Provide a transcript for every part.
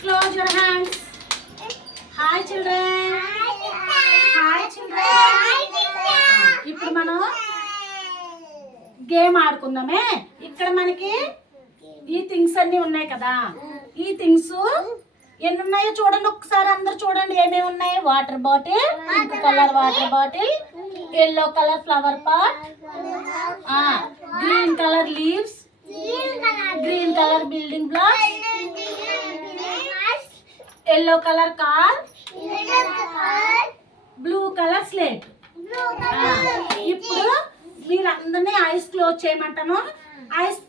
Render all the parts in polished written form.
Close your hands. Hi children. Hi children. ఇప్పుడు మనం game ఆడుకుందామే. ఇక్కడ మనకి ఈ థింగ్స్ అన్ని ఉన్నాయి కదా. ఈ థింగ్స్ ఎన్ని ఉన్నాయో చూడండి ఒకసారి, అందరు చూడండి ఏమేమి ఉన్నాయి. Water bottle, pink colour water bottle, yellow colour flower pot, green colour leaves, green colour building blocks, yellow colour car, blue colour slate. ఇప్పుడు మీరందరినీ ఐస్ క్లోజ్ చేయమంటాను. Eyes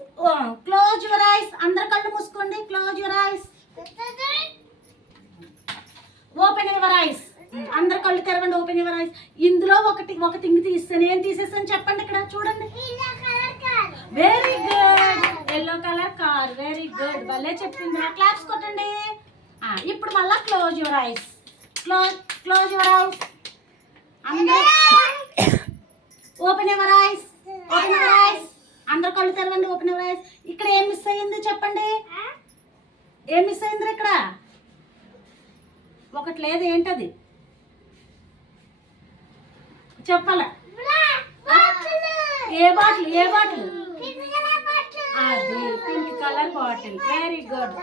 close your eyes. అందరు కళ్ళు మూసుకోండి. Close your eyes. Open your eyes. అందరు కళ్ళు తెరవండి. Open your eyes. ఇందులో ఒక థింగ్ తీస్తాను. ఏం తీసేస్తాను చెప్పండి. ఇక్కడ చూడండి. Very good. Yellow colour car. Very good. భలే చెప్పింది. క్లాప్స్ కొట్టండి. ఇప్పుడు మళ్ళా close your eyes. Close your eyes. అందరూ open your eyes. Open your eyes. అందరు కళ్ళు తెరవండి. Open your eyes. ఇక్కడ ఏం మిస్ అయ్యింది చెప్పండి. ఏం మిస్ అయింది ఇక్కడ? ఒకటి లేదు. ఏంటది చెప్పాల? ఏ బాటిల్? అది pink colour bottle. Very good.